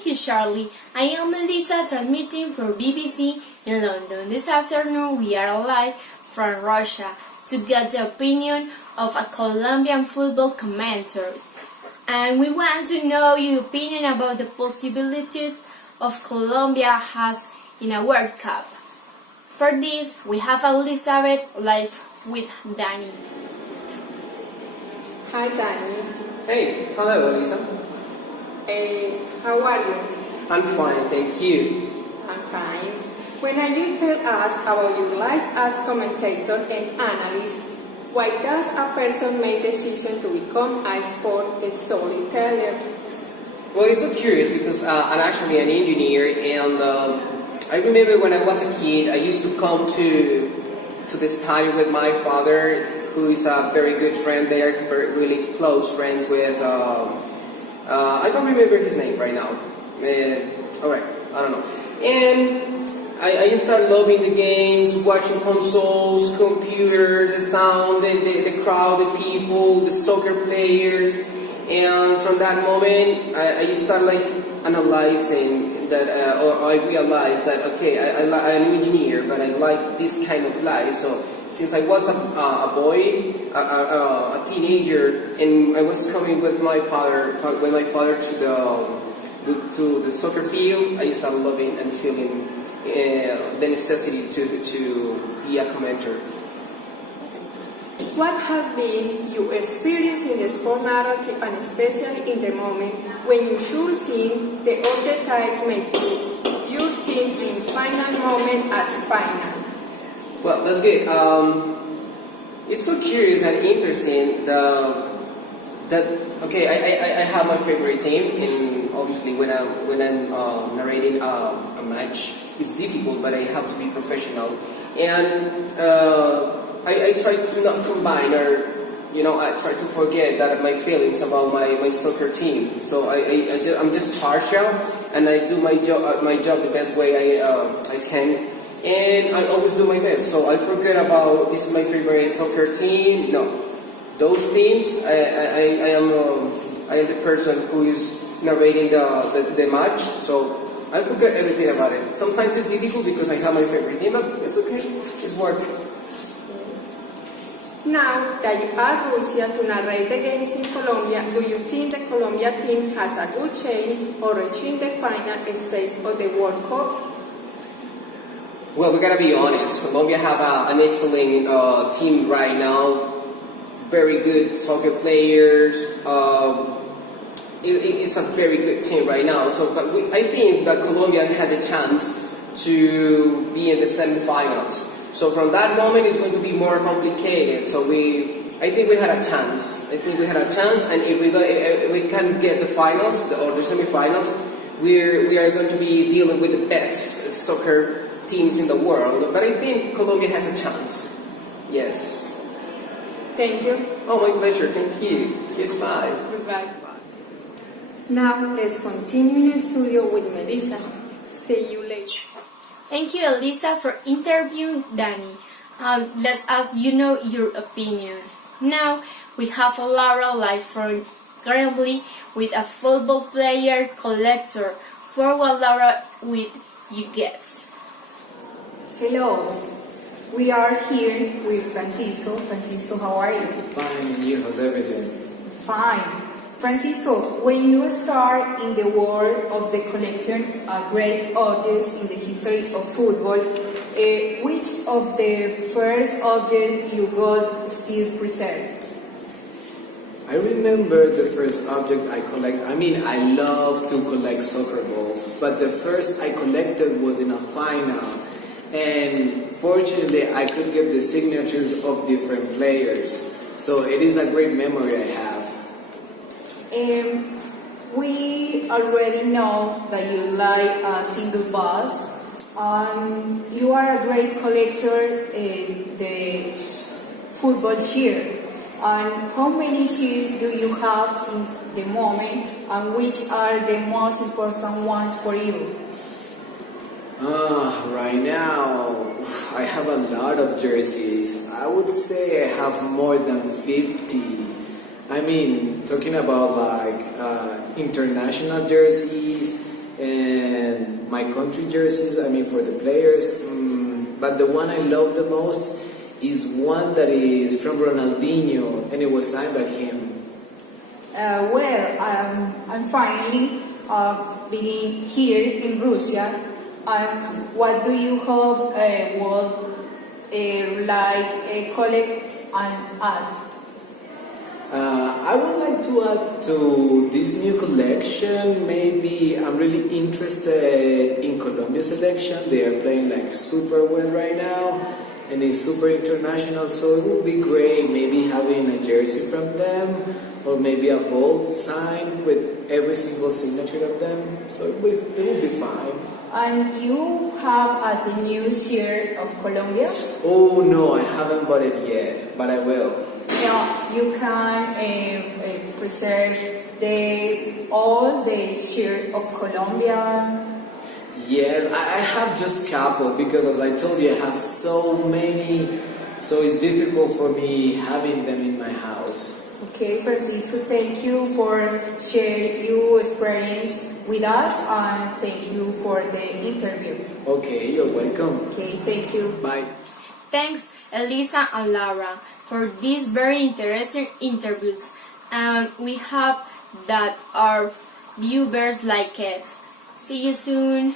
Thank you, Charlie. I am Elisa, transmitting for BBC in London. This afternoon, we are live from Russia to get the opinion of a Colombian football commentator. And we want to know your opinion about the possibilities of Colombia has in a World Cup. For this, we have Elizabeth live with Danny. Hi, Danny. Hey, hello, Elisa. How are you? I'm fine, thank you. I'm fine. When you tell us about your life as commentator and analyst, why does a person make decision to become a sport storyteller? Well, it's so curious because I'm actually an engineer, and I remember when I was a kid, I used to come to the study with my father, who is a very good friend there, very, really close friends with, I don't remember his name right now. Alright, I don't know. And I started loving the games, watching consoles, computers, the sound, the crowd, the people, the soccer players. And from that moment, I started like analyzing that, or I realized that, okay, I'm an engineer, but I like this kind of life. So since I was a boy, a teenager, and I was coming with my father to the soccer field, I started loving and feeling the necessity to be a commentator. What has been your experience in the sport narrative, and especially in the moment when you should see the objectives make your team in final moment as final? Well, that's good. It's so curious and interesting that okay, I have my favorite team, and obviously when I'm narrating a match, it's difficult, but I have to be professional, and I try to not combine, or I try to forget that my feelings about my soccer team. So I'm just partial, and I do my job the best way I can. And I always do my best, so I forget about this is my favorite soccer team. No, those teams, I am the person who is narrating the match, so I forget everything about it. Sometimes it's difficult because I have my favorite team, but it's okay, it's worth it. Now that you are Russia to narrate the games in Colombia, do you think the Colombia team has a good chance of reaching the final stage of the World Cup? Well, we gotta be honest. Colombia have an excellent team right now. Very good soccer players. It's a very good team right now. So, but I think that Colombia had a chance to be in the semifinals. So from that moment, it's going to be more complicated. So I think we had a chance. And if we can get the finals or the semifinals, we are going to be dealing with the best soccer teams in the world, but I think Colombia has a chance. Yes. Thank you. Oh, my pleasure. Thank you. Goodbye. Goodbye. Now let's continue in the studio with Melissa. See you later. Thank you, Elisa, for interviewing Danny. Let's ask your opinion. Now we have Laura live from Grambly with a football player collector. Forward, Laura, with you guess. Hello, we are here with Francisco. Francisco, how are you? Fine, and you? How's everything? Fine. Francisco, when you start in the world of the collection, a great objects in the history of football, which of the first objects you got still preserved? I remember the first object I collect. I love to collect soccer balls, but the first I collected was in a final. And fortunately, I could get the signatures of different players. So it is a great memory I have. We already know that you like single balls. You are a great collector in the football shirt. And how many shirts do you have in the moment, and which are the most important ones for you? Right now, I have a lot of jerseys. I would say I have more than 50. Talking about like international jerseys, and my country jerseys, I mean for the players. But the one I love the most is one that is from Ronaldinho, and it was signed by him. I'm fine being here in Russia. What do you hope would collect and add? I would like to add to this new collection. Maybe I'm really interested in Colombia's selection. They are playing like super well right now, and it's super international. So it would be great maybe having a jersey from them, or maybe a ball sign with every single signature of them. So it would be fine. And you have the new shirt of Colombia? Oh no, I haven't bought it yet, but I will. Yeah, you can preserve all the shirt of Colombia. Yes, I have just couple because as I told you, I have so many, so it's difficult for me having them in my house. Okay, Francisco, thank you for sharing your experience with us, and thank you for the interview. Okay, you're welcome. Okay, thank you. Bye. Thanks, Elisa and Laura, for these very interesting interviews, and we hope that our viewers like it. See you soon.